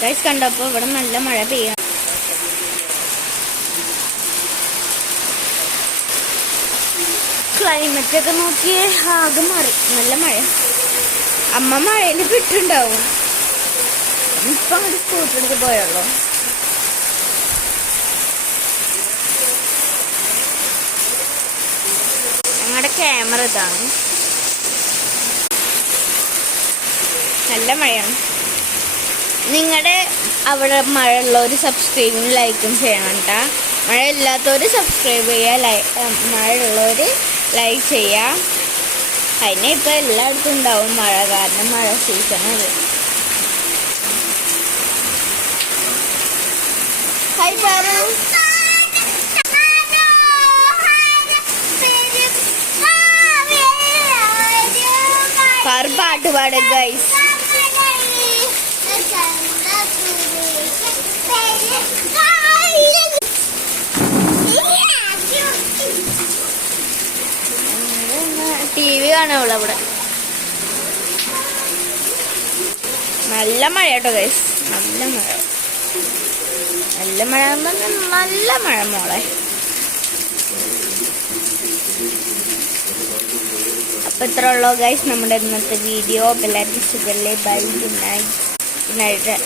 Guys കണ്ടപ്പോൾ ഇവിടെ നല്ല മഴ പെയ്യാം. ക്ലൈമറ്റ് ഒക്കെ നോക്കിയേ ആകെ മാറി. നല്ല മഴ. അമ്മ മഴയിൽ വിട്ടുണ്ടാവും. ഇപ്പം അങ്ങോട്ട് സ്കൂട്ടറെടുത്ത് പോയുള്ളൂ. ഞങ്ങളുടെ ക്യാമറ ഇതാണ്. നല്ല മഴയാണ്. നിങ്ങളുടെ അവിടെ മഴ ഉള്ളവർ സബ്സ്ക്രൈബും ലൈക്കും ചെയ്യണം കേട്ടോ. മഴ ഇല്ലാത്തവർ സബ്സ്ക്രൈബ് ചെയ്യുക, മഴ ഉള്ളവർ ലൈക്ക് ചെയ്യുക. അതിനെ ഇപ്പം എല്ലായിടത്തും ഉണ്ടാവും മഴ, കാരണം മഴ സീസണത്. ഹായ് പാറു. പാറു പാട്ട് പാടും ഗൈസ്. TV കാണാവുള്ള അവിടെ. നല്ല മഴ കേട്ടോ ഗൈസ്. നല്ല മഴ. നല്ല മഴ നല്ല മഴ മോളെ. അപ്പൊ ഇത്ര ഉള്ളൂ ഗൈസ് നമ്മുടെ ഇന്നത്തെ വീഡിയോ. എല്ലാവർക്കും സുഖല്ലേ? ബൈ. Good night.